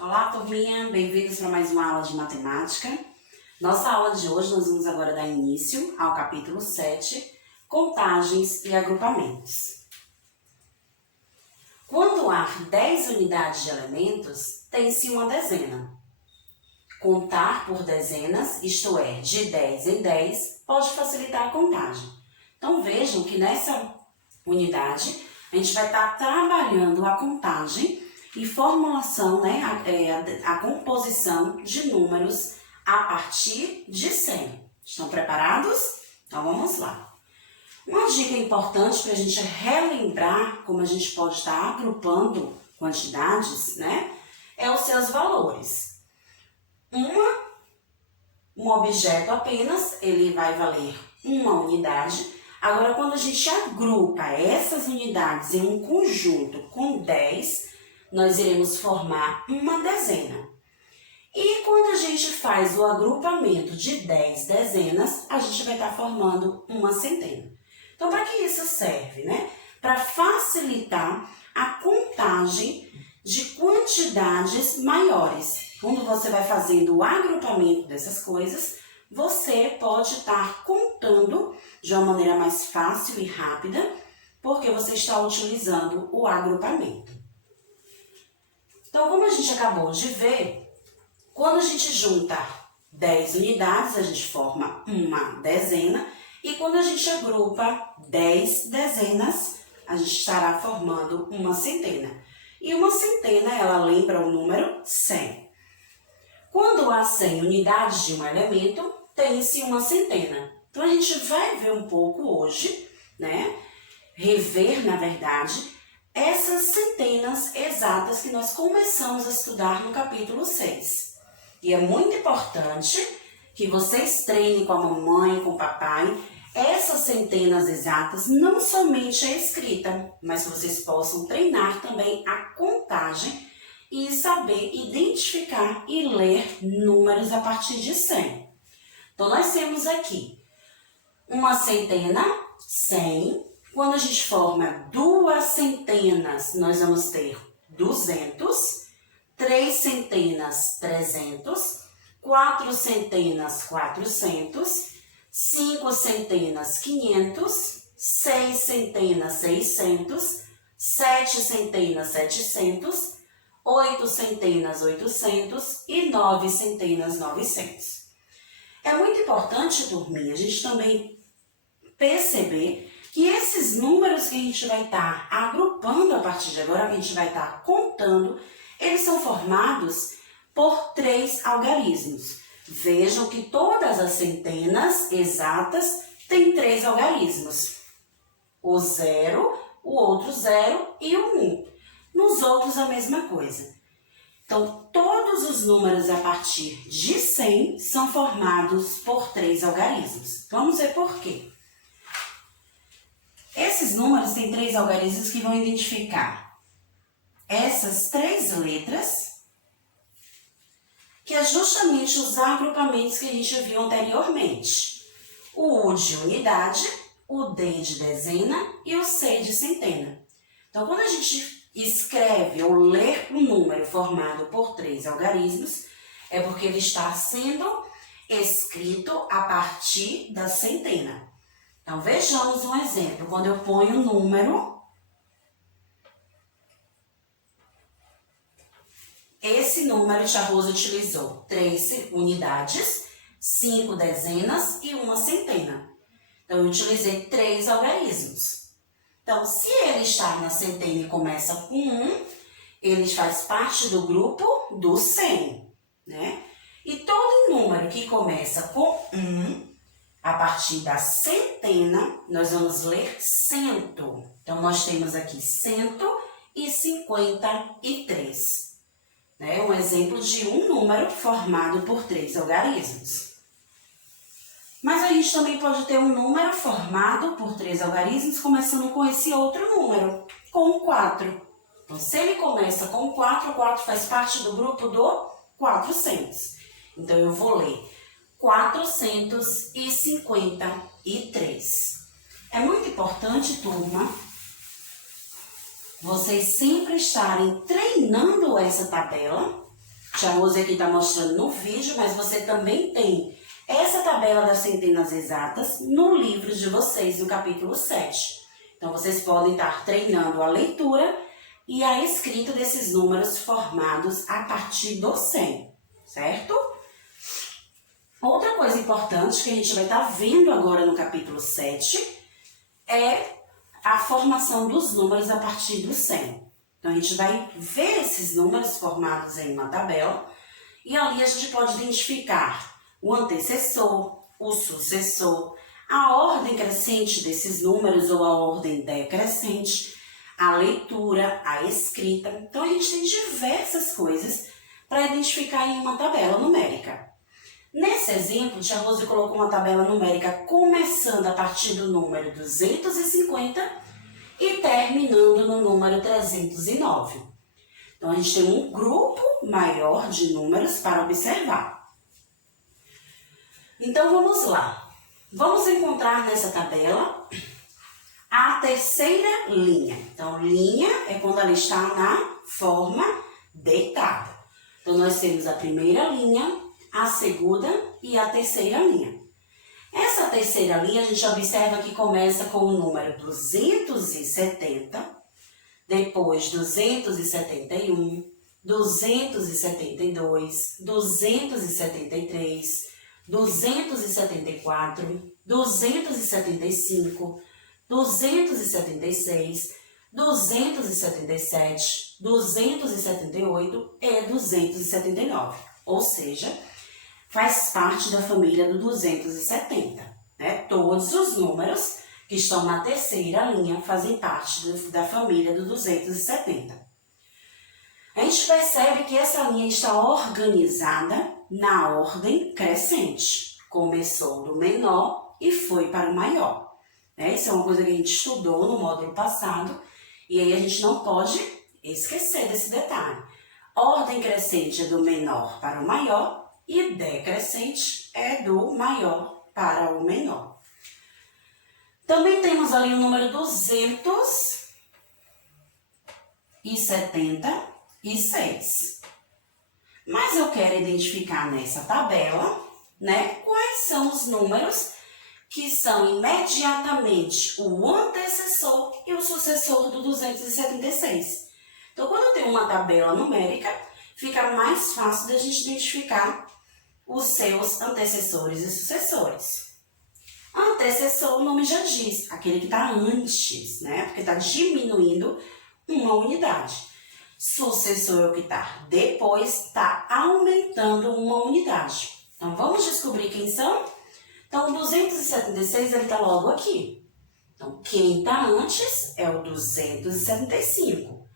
Olá, turminha! Bem-vindos para mais uma aula de matemática. Nossa aula de hoje, nós vamos agora dar início ao capítulo 7, contagens e agrupamentos. Quando há 10 unidades de elementos, tem-se uma dezena. Contar por dezenas, isto é, de 10 em 10, pode facilitar a contagem. Então vejam que nessa unidade, a gente vai estar trabalhando a contagem e formulação, a composição de números a partir de 100. Estão preparados? Então vamos lá. Uma dica importante para a gente relembrar como a gente pode estar agrupando quantidades, é os seus valores. Um objeto apenas, ele vai valer uma unidade. Agora, quando a gente agrupa essas unidades em um conjunto com 10, nós iremos formar uma dezena. E quando a gente faz o agrupamento de 10 dezenas, a gente vai estar formando uma centena. Então, para que isso serve? Para facilitar a contagem de quantidades maiores. Quando você vai fazendo o agrupamento dessas coisas, você pode estar contando de uma maneira mais fácil e rápida, porque você está utilizando o agrupamento. Então, como a gente acabou de ver, quando a gente junta 10 unidades, a gente forma uma dezena, e quando a gente agrupa 10 dezenas, a gente estará formando uma centena. E uma centena, ela lembra o número 100. Quando há 100 unidades de um elemento, tem-se uma centena. Então, a gente vai ver um pouco hoje, rever, na verdade, essas centenas exatas que nós começamos a estudar no capítulo 6. E é muito importante que vocês treinem com a mamãe, com o papai, essas centenas exatas, não somente a escrita, mas que vocês possam treinar também a contagem e saber identificar e ler números a partir de 100. Então, nós temos aqui uma centena, 100. Quando a gente forma duas centenas, nós vamos ter 200. 3 centenas, 300. 4 centenas, 400. 5 centenas, 500. 6 centenas, 600. 7 centenas, 700. 8 centenas, 800 e 9 centenas, 900. É muito importante, turminha, a gente também perceber que esses números que a gente vai estar agrupando a partir de agora, que a gente vai estar contando, eles são formados por 3 algarismos. Vejam que todas as centenas exatas têm 3 algarismos. O 0, o outro 0 e o 1. Nos outros, a mesma coisa. Então, todos os números a partir de 100 são formados por 3 algarismos. Vamos ver por quê. Esses números têm 3 algarismos que vão identificar essas 3 letras, que é justamente os agrupamentos que a gente viu anteriormente. O U de unidade, o D de dezena e o C de centena. Então, quando a gente escreve ou lê um número formado por 3 algarismos, é porque ele está sendo escrito a partir da centena. Então, vejamos um exemplo. Quando eu ponho o número, esse número Tia Rosa utilizou 3 unidades, 5 dezenas e uma centena. Então, eu utilizei 3 algarismos. Então, se ele está na centena e começa com 1, ele faz parte do grupo do 100, E todo número que começa com 1, a partir da centena, nós vamos ler 100. Então, nós temos aqui 153. Um exemplo de um número formado por 3 algarismos. Mas a gente também pode ter um número formado por 3 algarismos, começando com esse outro número, com 4. Então, se ele começa com 4, o 4 faz parte do grupo do 400. Então, eu vou ler 453. É muito importante, turma, vocês sempre estarem treinando essa tabela Tia Rose aqui está mostrando no vídeo, mas você também tem essa tabela das centenas exatas no livro de vocês, no capítulo 7. Então, vocês podem estar treinando a leitura e a escrita desses números formados a partir do 100, certo? Outra coisa importante que a gente vai estar vendo agora no capítulo 7 é a formação dos números a partir do 100. Então, a gente vai ver esses números formados em uma tabela e ali a gente pode identificar o antecessor, o sucessor, a ordem crescente desses números ou a ordem decrescente, a leitura, a escrita. Então, a gente tem diversas coisas para identificar em uma tabela numérica. Nesse exemplo, Tia Rose colocou uma tabela numérica começando a partir do número 250 e terminando no número 309. Então, a gente tem um grupo maior de números para observar. Então, vamos lá. Vamos encontrar nessa tabela a terceira linha. Então, linha é quando ela está na forma deitada. Então, nós temos a primeira linha, a segunda e a terceira linha. Essa terceira linha a gente observa que começa com o número 270, depois 271, 272, 273, 274, 275, 276, 277, 278 e 279. Ou seja, faz parte da família do 270, né? Todos os números que estão na terceira linha fazem parte da família do 270. A gente percebe que essa linha está organizada na ordem crescente. Começou do menor e foi para o maior. Isso é uma coisa que a gente estudou no módulo passado e aí a gente não pode esquecer desse detalhe. Ordem crescente é do menor para o maior e decrescente é do maior para o menor. Também temos ali o número 276. Mas eu quero identificar nessa tabela, quais são os números que são imediatamente o antecessor e o sucessor do 276. Então, quando eu tenho uma tabela numérica, fica mais fácil da gente identificar os seus antecessores e sucessores. Antecessor, o nome já diz, aquele que está antes, porque está diminuindo uma unidade. Sucessor é o que está depois, está aumentando uma unidade. Então, vamos descobrir quem são? Então, o 276, ele está logo aqui. Então, quem está antes é o 275.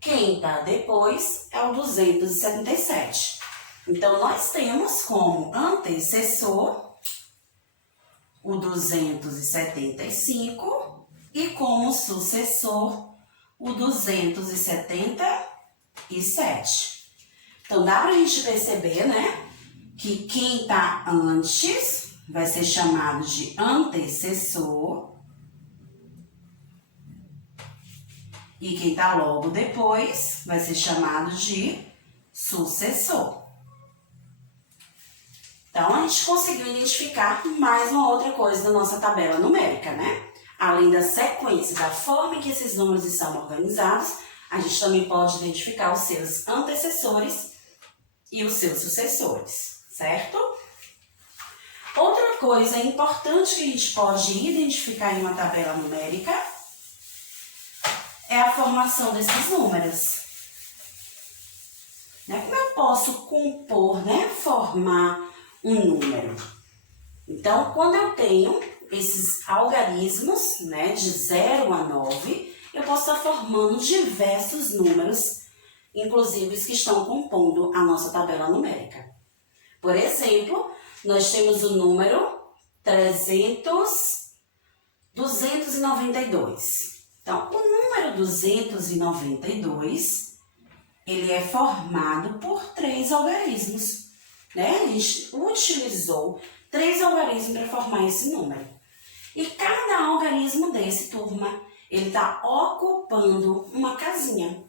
Quem está depois é o 277. Então, nós temos como antecessor o 275 e como sucessor o 277. Então, dá para a gente perceber, que quem está antes vai ser chamado de antecessor e quem está logo depois vai ser chamado de sucessor. Então, a gente conseguiu identificar mais uma outra coisa da nossa tabela numérica, Além da sequência, da forma em que esses números estão organizados, a gente também pode identificar os seus antecessores e os seus sucessores, certo? Outra coisa importante que a gente pode identificar em uma tabela numérica é a formação desses números. Como eu posso compor, formar um número? Então, quando eu tenho esses algarismos, de 0 a 9, eu posso estar formando diversos números, inclusive os que estão compondo a nossa tabela numérica. Por exemplo, nós temos o número 292. Então, o número 292, ele é formado por 3 algarismos, A gente utilizou 3 algarismos para formar esse número. E cada algarismo desse, turma, ele está ocupando uma casinha.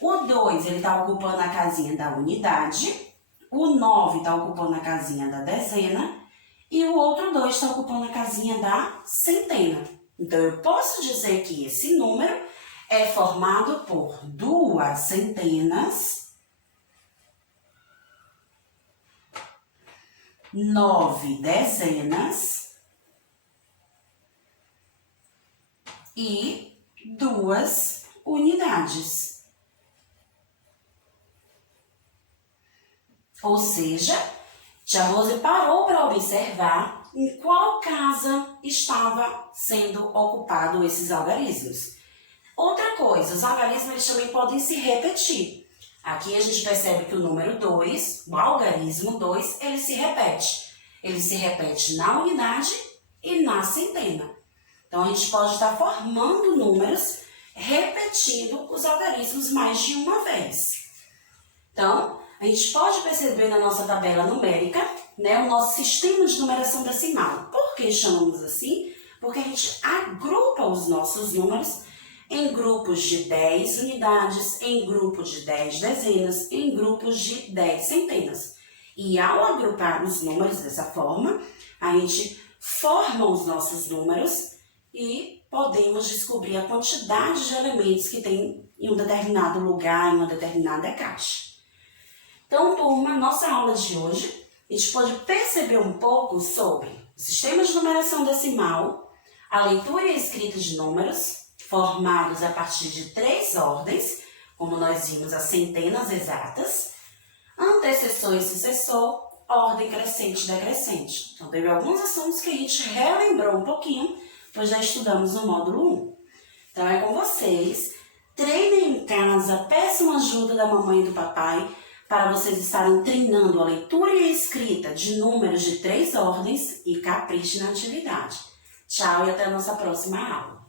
O 2, ele está ocupando a casinha da unidade. O 9 está ocupando a casinha da dezena. E o outro 2 está ocupando a casinha da centena. Então, eu posso dizer que esse número é formado por 2 centenas, 9 dezenas e 2 unidades. Ou seja, Tia Rose parou para observar em qual casa estava sendo ocupado esses algarismos. Outra coisa, os algarismos eles também podem se repetir. Aqui a gente percebe que o número 2, o algarismo 2, ele se repete. Ele se repete na unidade e na centena. Então, a gente pode estar formando números repetindo os algarismos mais de uma vez. Então, a gente pode perceber na nossa tabela numérica, né, o nosso sistema de numeração decimal. Por que chamamos assim? Porque a gente agrupa os nossos números em grupos de 10 unidades, em grupos de 10 dezenas, em grupos de 10 centenas. E ao agrupar os números dessa forma, a gente forma os nossos números e podemos descobrir a quantidade de elementos que tem em um determinado lugar, em uma determinada caixa. Então, turma, nossa aula de hoje, a gente pode perceber um pouco sobre o sistema de numeração decimal, a leitura e a escrita de números, formados a partir de 3 ordens, como nós vimos as centenas exatas, antecessor e sucessor, ordem crescente e decrescente. Então, teve alguns assuntos que a gente relembrou um pouquinho, pois já estudamos no módulo 1. Então, é com vocês. Treinem em casa, peçam ajuda da mamãe e do papai para vocês estarem treinando a leitura e a escrita de números de 3 ordens e caprichem na atividade. Tchau e até a nossa próxima aula.